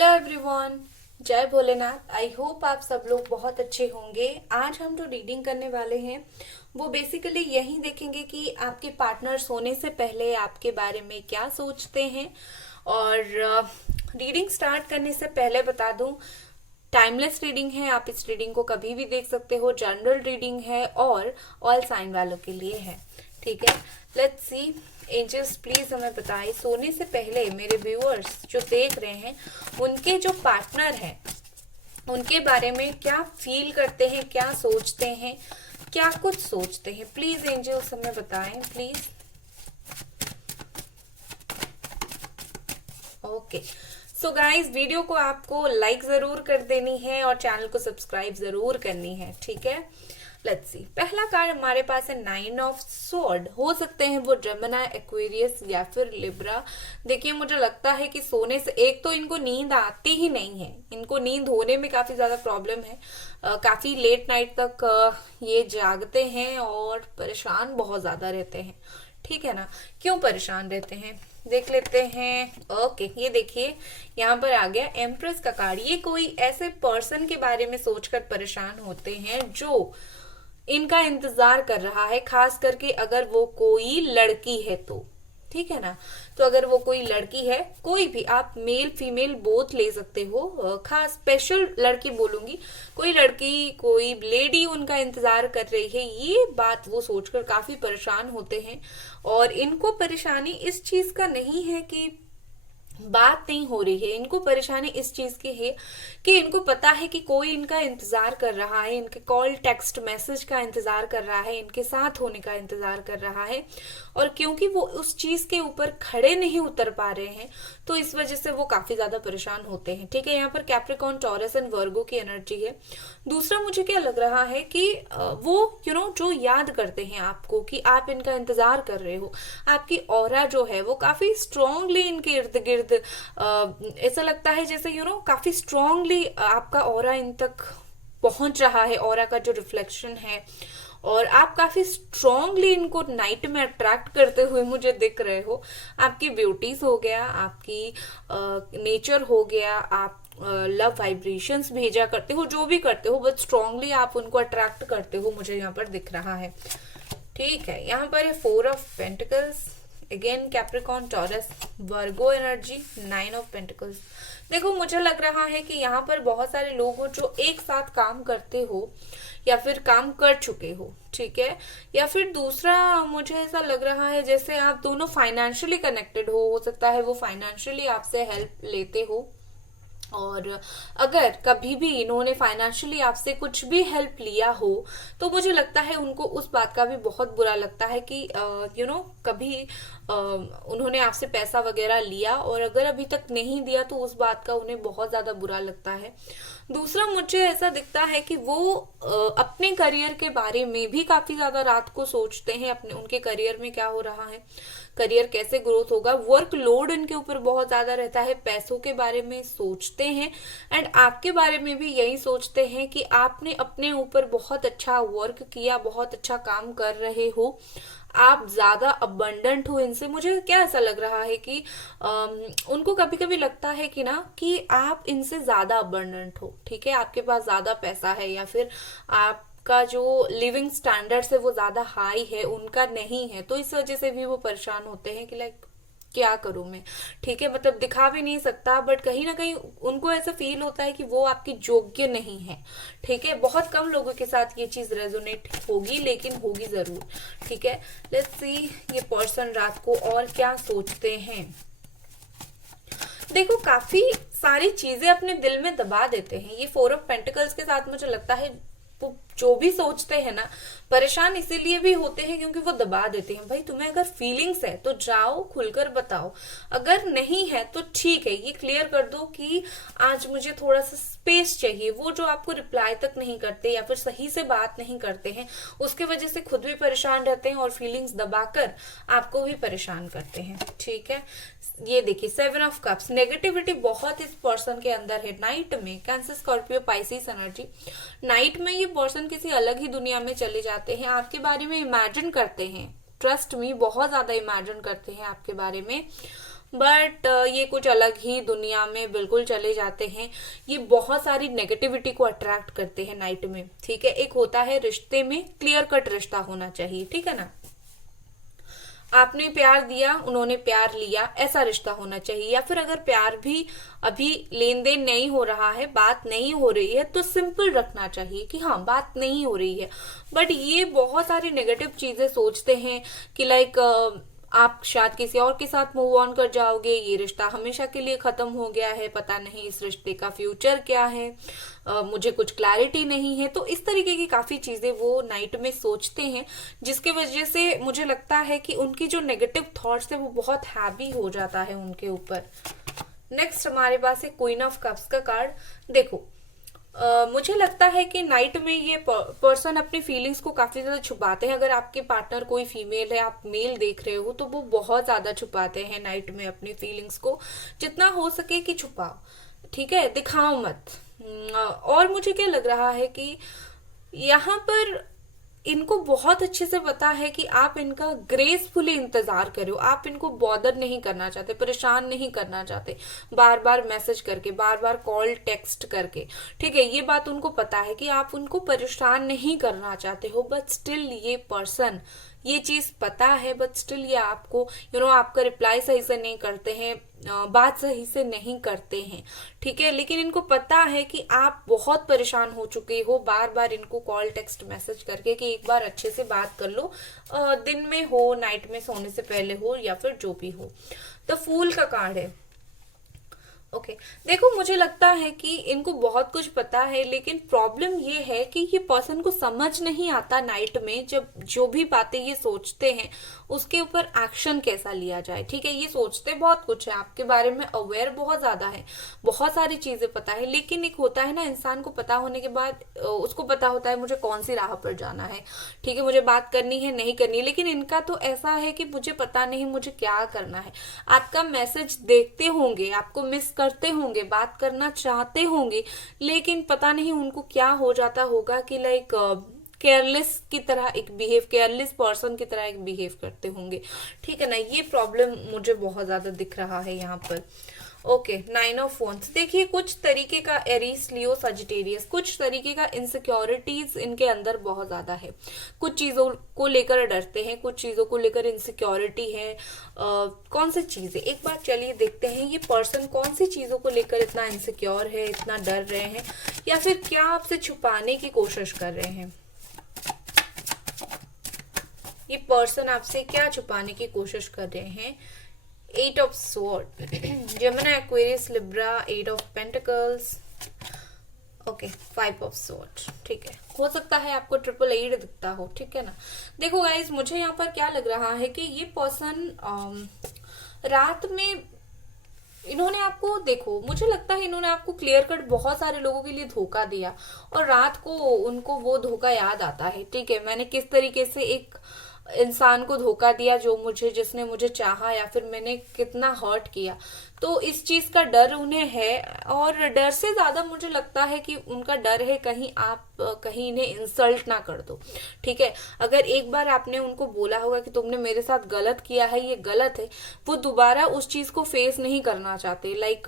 Hello everyone, जय Bholenath. I hope आप सब लोग बहुत अच्छे होंगे। आज हम जो रीडिंग करने वाले हैं वो बेसिकली यही देखेंगे कि आपके पार्टनर सोने से पहले आपके बारे में क्या सोचते हैं। और रीडिंग स्टार्ट करने से पहले बता दूं, टाइमलेस रीडिंग है, आप इस रीडिंग को कभी भी देख सकते हो। जनरल रीडिंग है और ऑल साइन वालों के लिए है। ठीक है, लेट्स सी। एंजल्स प्लीज हमें बताएं, सोने से पहले मेरे व्यूअर्स जो देख रहे हैं उनके जो पार्टनर हैं उनके बारे में क्या फील करते हैं, क्या सोचते हैं, क्या कुछ सोचते हैं। प्लीज एंजल्स हमें बताएं please. Okay, so guys video को आपको लाइक जरूर कर देनी है और चैनल को सब्सक्राइब जरूर करनी है। ठीक है, लेट्स सी। पहला कार्ड हमारे पास है 9 ऑफ स्वॉर्ड। हो सकते हैं वो जेमिनी, एक्वेरियस या फिर लिब्रा। देखिए, मुझे लगता है कि सोने से एक तो इनको नींद आती ही नहीं है, इनको नींद होने में काफी ज्यादा प्रॉब्लम है। काफी लेट नाइट तक ये जागते हैं और परेशान बहुत ज्यादा रहते हैं। ठीक है ना, क्यों परेशान रहते हैं देख लेते हैं। ओके, ये देखिए यहाँ पर आ गया एम्प्रेस का कार्ड। ये कोई ऐसे पर्सन के बारे में सोचकर परेशान होते हैं जो इनका इंतजार कर रहा है, खास करके अगर वो कोई लड़की है तो। ठीक है ना, तो अगर वो कोई लड़की है, कोई भी, आप मेल फीमेल बोथ ले सकते हो, खास स्पेशल लड़की बोलूंगी, कोई लड़की कोई लेडी उनका इंतजार कर रही है, ये बात वो सोचकर काफी परेशान होते हैं। और इनको परेशानी इस चीज का नहीं है कि बात नहीं हो रही है, इनको परेशानी इस चीज की है कि इनको पता है कि कोई इनका इंतजार कर रहा है, इनके कॉल टेक्स्ट मैसेज का इंतजार कर रहा है, इनके साथ होने का इंतजार कर रहा है। और क्योंकि वो उस चीज के ऊपर खड़े नहीं उतर पा रहे हैं तो इस वजह से वो काफी ज्यादा परेशान होते हैं। ठीक है, यहाँ पर कैप्रिकॉर्न, टॉरस एंड वर्गो की एनर्जी है। दूसरा मुझे क्या लग रहा है कि वो जो याद करते हैं आपको कि आप इनका इंतजार कर रहे हो, आपकी ऑरा जो है वो काफी स्ट्रांगली इनके इर्द गिर्द ऐसा लगता है जैसे काफी स्ट्रांगली आपका ऑरा इन तक पहुंच रहा है, ऑरा का जो रिफ्लेक्शन है। और आप काफी स्ट्रांगली इनको नाइट में अट्रैक्ट करते हुए मुझे दिख रहे हो। आपकी ब्यूटीज हो गया, आपकी नेचर हो गया, आप लव वाइब्रेशंस भेजा करते हो, जो भी करते हो, बट स्ट्रांगली आप उनको अट्रैक्ट करते हो, मुझे यहाँ पर दिख रहा है। ठीक है, यहाँ पर है 4 of pentacles, again Capricorn, taurus, Virgo energy, 9 of pentacles. देखो, मुझे लग रहा है कि यहाँ पर बहुत सारे लोग हो जो एक साथ काम करते हो या फिर काम कर चुके हो। ठीक है, या फिर दूसरा मुझे ऐसा लग रहा है जैसे आप दोनों फाइनेंशियली कनेक्टेड हो सकता है वो फाइनेंशियली आपसे हेल्प लेते हो। और अगर कभी भी इन्होंने फाइनेंशियली आपसे कुछ भी हेल्प लिया हो तो मुझे लगता है उनको उस बात का भी बहुत बुरा लगता है कि कभी उन्होंने आपसे पैसा वगैरह लिया और अगर अभी तक नहीं दिया तो उस बात का उन्हें बहुत ज्यादा बुरा लगता है। दूसरा मुझे ऐसा दिखता है कि वो अपने करियर के बारे में भी काफी ज्यादा रात को सोचते हैं, अपने उनके करियर में क्या हो रहा है, करियर कैसे ग्रोथ होगा। वर्कलोड इनके ऊपर बहुत ज्यादा रहता है, पैसों के बारे में सोचते हैं एंड आपके बारे में भी यही सोचते हैं कि आपने अपने ऊपर बहुत अच्छा वर्क किया, बहुत अच्छा काम कर रहे हो, आप ज्यादा अबंडेंट हो इनसे। मुझे क्या ऐसा लग रहा है कि उनको कभी कभी लगता है कि कि आप इनसे ज्यादा अबंडेंट हो। ठीक है, आपके पास ज्यादा पैसा है या फिर आप का जो लिविंग स्टैंडर्ड्स है वो ज्यादा हाई है, उनका नहीं है, तो इस वजह से भी वो परेशान होते हैं कि लाइक क्या करूं मैं। ठीक है, मतलब दिखा भी नहीं सकता बट कहीं ना कहीं उनको ऐसा फील होता है कि वो आपकी योग्य नहीं है। ठीक है, बहुत कम लोगों के साथ ये चीज रेजोनेट होगी लेकिन होगी जरूर। ठीक है, लेट्स सी ये पर्सन रात को और क्या सोचते हैं। देखो, काफी सारी चीजें अपने दिल में दबा देते हैं। ये 4 ऑफ पेंटिकल्स के साथ मुझे लगता है वो जो भी सोचते हैं ना, परेशान इसीलिए भी होते हैं क्योंकि वो दबा देते हैं। भाई, तुम्हें अगर फीलिंग्स है तो जाओ खुलकर बताओ, अगर नहीं है तो ठीक है, ये क्लियर कर दो कि आज मुझे थोड़ा सा स्पेस चाहिए। वो जो आपको रिप्लाई तक नहीं करते या फिर सही से बात नहीं करते हैं, उसके वजह से खुद भी परेशान रहते हैं और फीलिंग्स दबाकर आपको भी परेशान करते हैं। ठीक है, ये देखिए 7 ऑफ कप्स, नेगेटिविटी बहुत इस पर्सन के अंदर है। नाइट में cancer, Scorpio, Pisces energy, night में ये पर्सन किसी अलग ही दुनिया में चले जाते हैं, आपके बारे में इमेजिन करते हैं। ट्रस्ट मी, बहुत ज्यादा इमेजिन करते हैं आपके बारे में। बट ये कुछ अलग ही दुनिया में बिल्कुल चले जाते हैं। ये बहुत सारी नेगेटिविटी को अट्रैक्ट करते हैं नाइट में, ठीक है। एक होता है रिश्ते में क्लियर कट रिश्ता होना चाहिए, ठीक है ना, आपने प्यार दिया उन्होंने प्यार लिया, ऐसा रिश्ता होना चाहिए। या फिर अगर प्यार भी अभी लेन देन नहीं हो रहा है, बात नहीं हो रही है, तो सिंपल रखना चाहिए कि हाँ बात नहीं हो रही है। बट ये बहुत सारी नेगेटिव चीजें सोचते हैं कि लाइक आप शायद किसी और के साथ मूव ऑन कर जाओगे, ये रिश्ता हमेशा के लिए खत्म हो गया है, पता नहीं इस रिश्ते का फ्यूचर क्या है, मुझे कुछ क्लैरिटी नहीं है। तो इस तरीके की काफी चीजें वो नाइट में सोचते हैं, जिसके वजह से मुझे लगता है कि उनकी जो नेगेटिव थॉट्स है वो बहुत हैवी हो जाता है उनके ऊपर। नेक्स्ट हमारे पास है क्वीन ऑफ कप्स का कार्ड। देखो मुझे लगता है कि नाइट में ये पर्सन अपनी फीलिंग्स को काफी ज्यादा छुपाते हैं। अगर आपके पार्टनर कोई फीमेल है, आप मेल देख रहे हो, तो वो बहुत ज्यादा छुपाते हैं नाइट में अपनी फीलिंग्स को। जितना हो सके कि छुपाओ, ठीक है, दिखाओ मत। और मुझे क्या लग रहा है कि यहाँ पर इनको बहुत अच्छे से पता है कि आप इनका ग्रेसफुली इंतजार करो, आप इनको बॉदर नहीं करना चाहते, परेशान नहीं करना चाहते, बार बार मैसेज करके, बार बार कॉल टेक्स्ट करके, ठीक है। ये बात उनको पता है कि आप उनको परेशान नहीं करना चाहते हो, बट स्टिल ये पर्सन ये चीज पता है, बट स्टिल ये आपको आपका रिप्लाई सही से नहीं करते हैं, बात सही से नहीं करते हैं, ठीक है। लेकिन इनको पता है कि आप बहुत परेशान हो चुके हो, बार बार इनको कॉल टेक्स्ट मैसेज करके कि एक बार अच्छे से बात कर लो, दिन में हो, नाइट में सोने से पहले हो, या फिर जो भी हो। द फूल का कार्ड है। ओके देखो मुझे लगता है कि इनको बहुत कुछ पता है, लेकिन प्रॉब्लम ये है कि ये पर्सन को समझ नहीं आता नाइट में जब जो भी बातें ये सोचते हैं उसके ऊपर एक्शन कैसा लिया जाए, ठीक है। ये सोचते बहुत कुछ है, आपके बारे में अवेयर बहुत ज्यादा है, बहुत सारी चीजें पता है, लेकिन एक होता है ना इंसान को पता होने के बाद उसको पता होता है मुझे कौन सी राह पर जाना है, ठीक है, मुझे बात करनी है नहीं करनी है। लेकिन इनका तो ऐसा है कि मुझे पता नहीं मुझे क्या करना है। आपका मैसेज देखते होंगे, आपको मिस करते होंगे, बात करना चाहते होंगे, लेकिन पता नहीं उनको क्या हो जाता होगा कि लाइक केयरलेस की तरह एक बिहेव, केयरलेस पर्सन की तरह एक बिहेव करते होंगे, ठीक है ना। ये प्रॉब्लम मुझे बहुत ज्यादा दिख रहा है यहाँ पर। Okay 9 of wands. देखिए कुछ तरीके का एरीज, लियो, सजिटेरियस, कुछ तरीके का इनसिक्योरिटीज इनके अंदर बहुत ज्यादा है। कुछ चीजों को लेकर डरते हैं, कुछ चीजों को लेकर इनसिक्योरिटी है। कौन सी चीजें, एक बार चलिए देखते हैं ये पर्सन कौन सी चीजों को लेकर इतना इनसिक्योर है, इतना डर रहे हैं, या फिर क्या आपसे छुपाने की कोशिश कर रहे हैं। ये पर्सन आपसे क्या छुपाने की कोशिश कर रहे हैं। 8 of sword, Gemini, Aquarius, Libra, 8 of pentacles, okay 5 of sword, ठीक है। हो सकता है आपको 888 दिखता हो, ठीक है ना। देखो गाइज मुझे यहाँ पर क्या लग रहा है कि ये पर्सन रात में इन्होंने आपको, देखो मुझे लगता है इन्होंने आपको क्लियर कट बहुत सारे लोगों के लिए धोखा दिया, और रात को उनको वो धोखा याद आता है, ठीक है। मैंने किस तरीके से एक इंसान को धोखा दिया जिसने मुझे चाहा, या फिर मैंने कितना हर्ट किया, तो इस चीज का डर उन्हें है। और डर से ज्यादा मुझे लगता है कि उनका डर है कहीं आप कहीं इन्हें इंसल्ट ना कर दो, ठीक है। अगर एक बार आपने उनको बोला होगा कि तुमने मेरे साथ गलत किया है, ये गलत है, वो दोबारा उस चीज को फेस नहीं करना चाहते। लाइक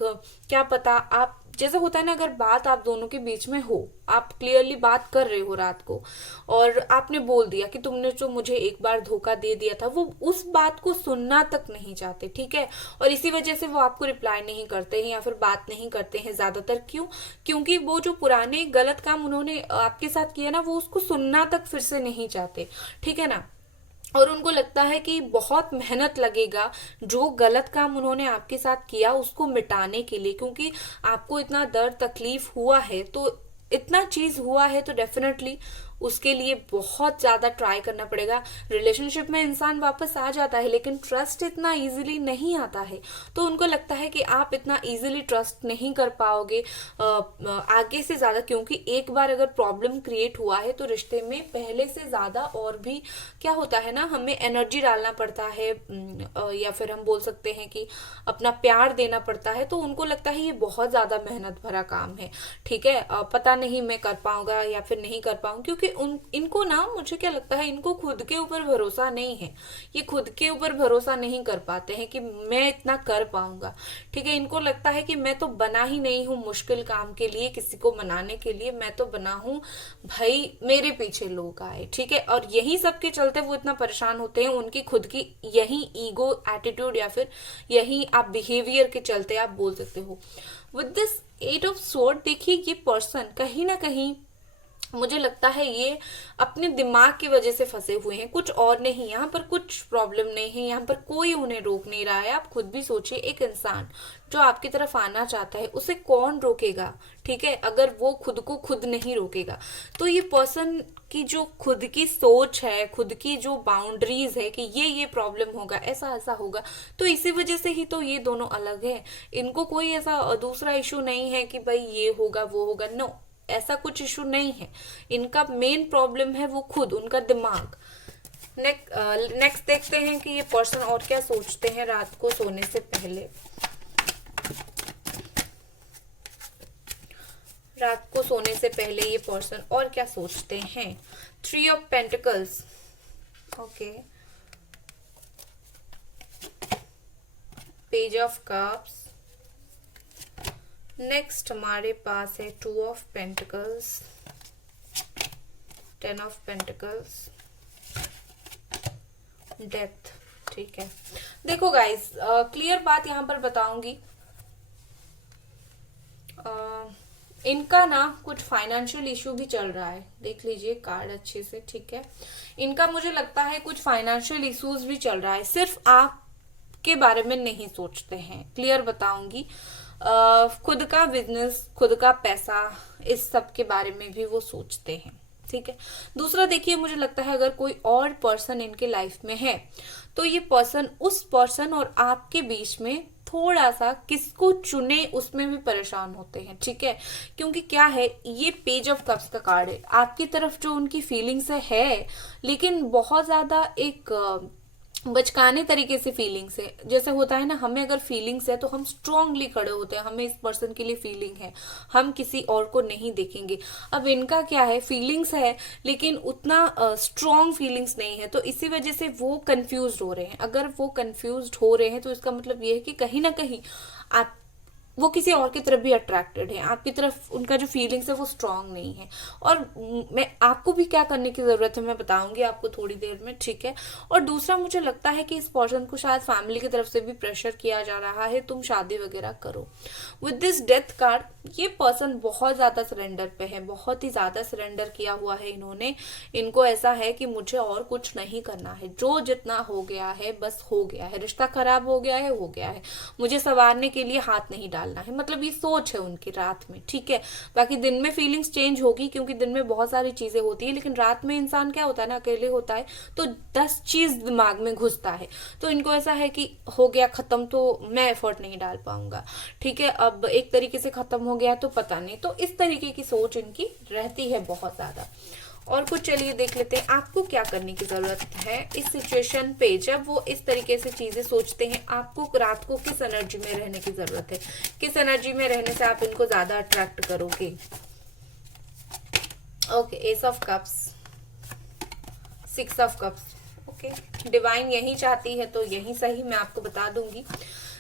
क्या पता आप, जैसे होता है ना, अगर बात आप दोनों के बीच में हो, आप क्लियरली बात कर रहे हो रात को, और आपने बोल दिया कि तुमने जो मुझे एक बार धोखा दे दिया था, वो उस बात को सुनना तक नहीं चाहते, ठीक है। और इसी वजह से वो आपको रिप्लाई नहीं करते हैं या फिर बात नहीं करते हैं ज्यादातर। क्यों? क्योंकि वो जो पुराने गलत काम उन्होंने आपके साथ किया ना, वो उसको सुनना तक फिर से नहीं चाहते, ठीक है ना। और उनको लगता है कि बहुत मेहनत लगेगा जो गलत काम उन्होंने आपके साथ किया उसको मिटाने के लिए, क्योंकि आपको इतना दर्द तकलीफ हुआ है, तो इतना चीज हुआ है, तो डेफिनेटली उसके लिए बहुत ज्यादा ट्राई करना पड़ेगा। रिलेशनशिप में इंसान वापस आ जाता है, लेकिन ट्रस्ट इतना इजीली नहीं आता है। तो उनको लगता है कि आप इतना इजीली ट्रस्ट नहीं कर पाओगे आगे से ज्यादा, क्योंकि एक बार अगर प्रॉब्लम क्रिएट हुआ है तो रिश्ते में पहले से ज्यादा और भी क्या होता है ना, हमें एनर्जी डालना पड़ता है, या फिर हम बोल सकते हैं कि अपना प्यार देना पड़ता है। तो उनको लगता है ये बहुत ज्यादा मेहनत भरा काम है, ठीक है, पता नहीं मैं कर पाऊंगा या फिर नहीं कर पाऊंगा, क्योंकि इनको ना, मुझे क्या लगता है, इनको खुद के ऊपर भरोसा नहीं है। ये खुद के ऊपर भरोसा नहीं कर पाते हैं कि मैं इतना कर पाऊंगा। ठीक है, इनको लगता है कि मैं तो बना ही नहीं हूँ मुश्किल काम के लिए, किसी को मनाने के लिए। मैं तो बना हूँ भाई, मेरे पीछे लोग आए। ठीक है, और यही सब के चलते वो इतना परेशान होते हैं। उनकी खुद की यही ईगो एटीट्यूड या फिर यही आप बिहेवियर के चलते आप बोल सकते हो। विद दिस 8 ऑफ स्वॉर्ड, देखिए ये पर्सन कहीं ना कहीं मुझे लगता है ये अपने दिमाग की वजह से फंसे हुए हैं, कुछ और नहीं। यहाँ पर कुछ प्रॉब्लम नहीं है, यहाँ पर कोई उन्हें रोक नहीं रहा है। आप खुद भी सोचिए, एक इंसान जो आपकी तरफ आना चाहता है उसे कौन रोकेगा? ठीक है, अगर वो खुद को खुद नहीं रोकेगा तो ये पर्सन की जो खुद की सोच है, खुद की जो बाउंड्रीज है कि ये प्रॉब्लम होगा, ऐसा ऐसा होगा, तो इसी वजह से ही तो ये दोनों अलग है। इनको कोई ऐसा दूसरा इशू नहीं है कि भाई ये होगा वो होगा, नो, ऐसा कुछ इशू नहीं है। इनका मेन प्रॉब्लम है वो खुद, उनका दिमाग। नेक्स्ट देखते हैं कि ये पर्सन और क्या सोचते हैं रात को सोने से पहले। रात को सोने से पहले ये पर्सन और क्या सोचते हैं। 3 of pentacles, okay, page of cups, next हमारे पास है 2 of pentacles, 10 of pentacles, death. ठीक है, देखो गाइस, क्लियर बात यहां पर बताऊंगी। इनका ना कुछ फाइनेंशियल इशू भी चल रहा है, देख लीजिए कार्ड अच्छे से। ठीक है, इनका मुझे लगता है कुछ फाइनेंशियल इश्यूज भी चल रहा है, सिर्फ आपके बारे में नहीं सोचते हैं। क्लियर बताऊंगी, खुद का बिजनेस, खुद का पैसा, इस सब के बारे में भी वो सोचते हैं। ठीक है, दूसरा देखिए, मुझे लगता है अगर कोई और पर्सन इनके लाइफ में है तो ये पर्सन, उस पर्सन और आपके बीच में थोड़ा सा किसको चुने उसमें भी परेशान होते हैं। ठीक है, क्योंकि क्या है, ये पेज ऑफ कप्स का कार्ड है। आपकी तरफ जो उनकी फीलिंग्स है लेकिन बहुत ज्यादा एक बचकाने तरीके से फीलिंग्स है। जैसे होता है ना, हमें अगर फीलिंग्स है तो हम स्ट्रांगली खड़े होते हैं, हमें इस पर्सन के लिए फीलिंग है, हम किसी और को नहीं देखेंगे। अब इनका क्या है, फीलिंग्स है लेकिन उतना स्ट्रांग फीलिंग्स नहीं है, तो इसी वजह से वो कंफ्यूज हो रहे हैं। अगर वो कंफ्यूज हो रहे हैं तो इसका मतलब ये है कि कहीं ना कहीं आप वो किसी और की तरफ भी अट्रैक्टेड है, आपकी तरफ उनका जो फीलिंग्स है वो स्ट्रांग नहीं है। और मैं आपको भी क्या करने की जरूरत है मैं बताऊंगी आपको थोड़ी देर में। ठीक है, और दूसरा मुझे लगता है कि इस पर्सन को शायद फैमिली की तरफ से भी प्रेशर किया जा रहा है, तुम शादी वगैरह करो। विद दिस डेथ कार्ड, ये पर्सन बहुत ज्यादा सरेंडर पे है, बहुत ही ज्यादा सरेंडर किया हुआ है इन्होंने। इनको ऐसा है कि मुझे और कुछ नहीं करना है, जो जितना हो गया है बस हो गया है, रिश्ता खराब हो गया है, हो गया है, मुझे संवारने के लिए हाथ नहीं डालना है। मतलब ये सोच है उनकी रात में। ठीक है, बाकी दिन में फीलिंग्स चेंज होगी क्योंकि दिन में बहुत सारी चीजें होती है, लेकिन रात में इंसान क्या होता है ना, अकेले होता है तो 10 चीज दिमाग में घुसता है। तो इनको ऐसा है कि हो गया खत्म तो मैं एफर्ट नहीं डाल पाऊंगा। ठीक है, अब एक तरीके से खत्म हो गया तो पता नहीं, तो इस तरीके की सोच इनकी रहती है बहुत ज्यादा। और कुछ चलिए देख लेते हैं आपको क्या करने की जरूरत है इस सिचुएशन पे। जब वो इस तरीके से चीजें सोचते हैं, आपको रात को किस एनर्जी में रहने की जरूरत है, किस एनर्जी में रहने से आप इनको ज्यादा अट्रैक्ट करोगे। Okay, S of cups, 6 of cups, okay, divine यही चाहती है तो यही सही, मैं आपको बता दूंगी।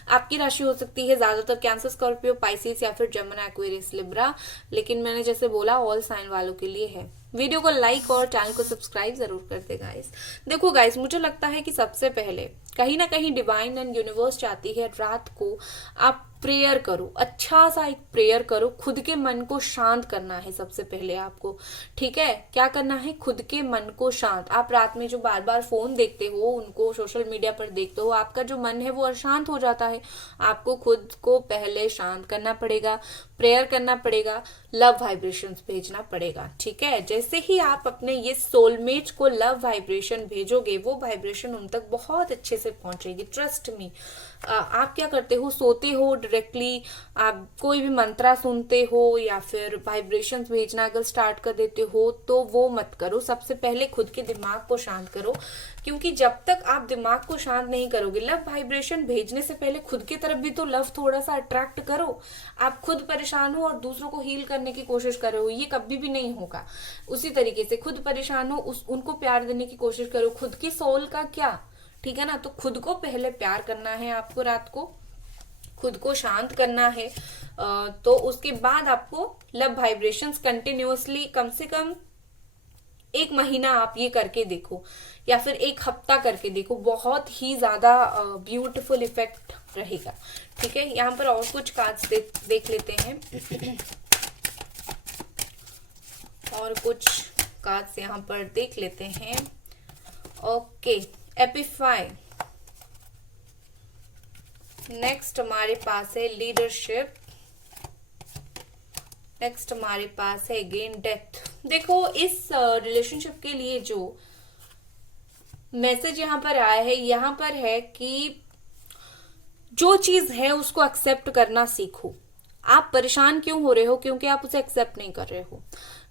आपकी राशि हो सकती है ज्यादातर कैंसर, स्कॉर्पियो, पाइसेस या फिर जेमिनी, एक्वेरियस, लिब्रा, लेकिन मैंने जैसे बोला ऑल साइन वालों के लिए है। वीडियो को लाइक और चैनल को सब्सक्राइब जरूर कर दे गाइस। देखो गाइस, मुझे लगता है कि सबसे पहले कहीं ना कहीं डिवाइन एंड यूनिवर्स चाहती है रात को आप प्रेयर करो, अच्छा सा एक प्रेयर करो, खुद के मन को शांत करना है सबसे पहले आपको। ठीक है, क्या करना है, खुद के मन को शांत। आप रात में जो बार बार फोन देखते हो, उनको सोशल मीडिया पर देखते हो, आपका जो मन है वो अशांत हो जाता है। आपको खुद को पहले शांत करना पड़ेगा, प्रेयर करना पड़ेगा, लव वाइब्रेशंस भेजना पड़ेगा। ठीक है, जैसे ही आप अपने ये सोलमेट को लव वाइब्रेशन भेजोगे, वो वाइब्रेशन उन तक बहुत अच्छे से पहुंचेगी, ट्रस्ट मी। आप क्या करते हो, सोते हो डायरेक्टली आप कोई भी मंत्रा सुनते हो या फिर वाइब्रेशंस भेजना अगर स्टार्ट कर देते हो, तो वो मत करो। सबसे पहले खुद के दिमाग को शांत करो, क्योंकि जब तक आप दिमाग को शांत नहीं करोगे, लव वाइब्रेशन भेजने से पहले खुद की तरफ भी तो लव थोड़ा सा अट्रैक्ट करो। आप खुद परेशान हो और दूसरों को हील करने की कोशिश कर रहे हो, ये कभी भी नहीं होगा। उसी तरीके से खुद परेशान हो, उनको प्यार देने की कोशिश करो। खुद की सोल का क्या, ठीक है ना। तो खुद को पहले प्यार करना है आपको, रात को खुद को शांत करना है। तो उसके बाद आपको लव वाइब्रेशंस कंटिन्यूअसली कम से कम 1 महीना आप ये करके देखो, या फिर 1 हफ्ता करके देखो, बहुत ही ज्यादा ब्यूटीफुल इफेक्ट रहेगा। ठीक है, यहाँ पर और कुछ कार्ड्स देख लेते हैं और कुछ कार्ड्स यहाँ पर देख लेते हैं। ओके, एपिफाई। नेक्स्ट हमारे पास है लीडरशिप। नेक्स्ट हमारे पास है अगेन डेथ। देखो, इस रिलेशनशिप के लिए जो मैसेज यहाँ पर आया है, यहाँ पर है कि जो चीज है उसको एक्सेप्ट करना सीखो। आप परेशान क्यों हो रहे हो, क्योंकि आप उसे एक्सेप्ट नहीं कर रहे हो।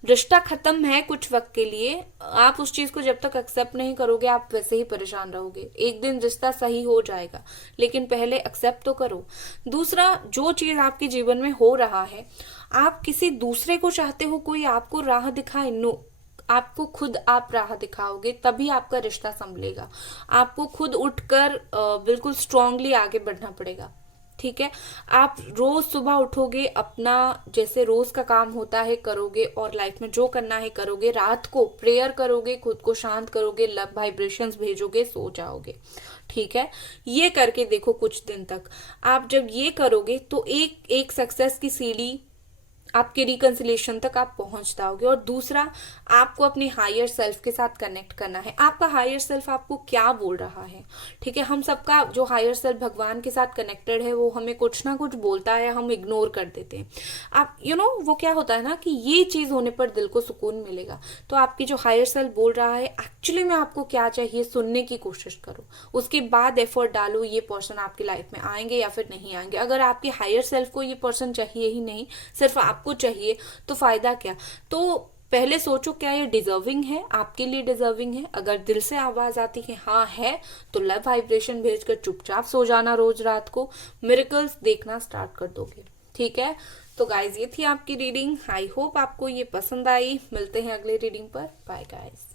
रिश्ता खत्म है कुछ वक्त के लिए, आप उस चीज को जब तक एक्सेप्ट नहीं करोगे आप वैसे ही परेशान रहोगे। एक दिन रिश्ता सही हो जाएगा, लेकिन पहले एक्सेप्ट तो करो। दूसरा, जो चीज आपके जीवन में हो रहा है, आप किसी दूसरे को चाहते हो कोई आपको राह दिखाए? नो, आपको खुद आप राह दिखाओगे, तभी आपका रिश्ता संभलेगा। आपको खुद उठकर बिल्कुल स्ट्रांगली आगे बढ़ना पड़ेगा। ठीक है, आप रोज सुबह उठोगे, अपना जैसे रोज का काम होता है करोगे, और लाइफ में जो करना है करोगे। रात को प्रेयर करोगे, खुद को शांत करोगे, लव वाइब्रेशंस भेजोगे, सो जाओगे। ठीक है, ये करके देखो कुछ दिन तक। आप जब ये करोगे तो एक एक सक्सेस की सीढ़ी आपके रिकंसिलिएशन तक आप पहुंच जाओगे। और दूसरा, आपको अपने हायर सेल्फ के साथ कनेक्ट करना है। आपका हायर सेल्फ आपको क्या बोल रहा है? ठीक है, हम सबका जो हायर सेल्फ भगवान के साथ कनेक्टेड है, वो हमें कुछ ना कुछ बोलता है, हम इग्नोर कर देते हैं। आप वो क्या होता है ना कि ये चीज होने पर दिल को सुकून मिलेगा। तो आपकी जो हायर सेल्फ बोल रहा है एक्चुअली में आपको क्या चाहिए, सुनने की कोशिश करो। उसके बाद एफर्ट डालो, ये पर्सन आपकी लाइफ में आएंगे या फिर नहीं आएंगे। अगर आपके हायर सेल्फ को ये पर्सन चाहिए ही नहीं, सिर्फ आपको चाहिए, तो फायदा क्या? तो पहले सोचो, क्या ये डिजर्विंग है, आपके लिए डिजर्विंग है? अगर दिल से आवाज आती है हाँ है, तो लव वाइब्रेशन भेजकर चुपचाप सो जाना। रोज रात को मिरेकल्स देखना स्टार्ट कर दोगे। ठीक है, तो गाइज ये थी आपकी रीडिंग। आई होप आपको ये पसंद आई। मिलते हैं अगले रीडिंग पर। Bye guys.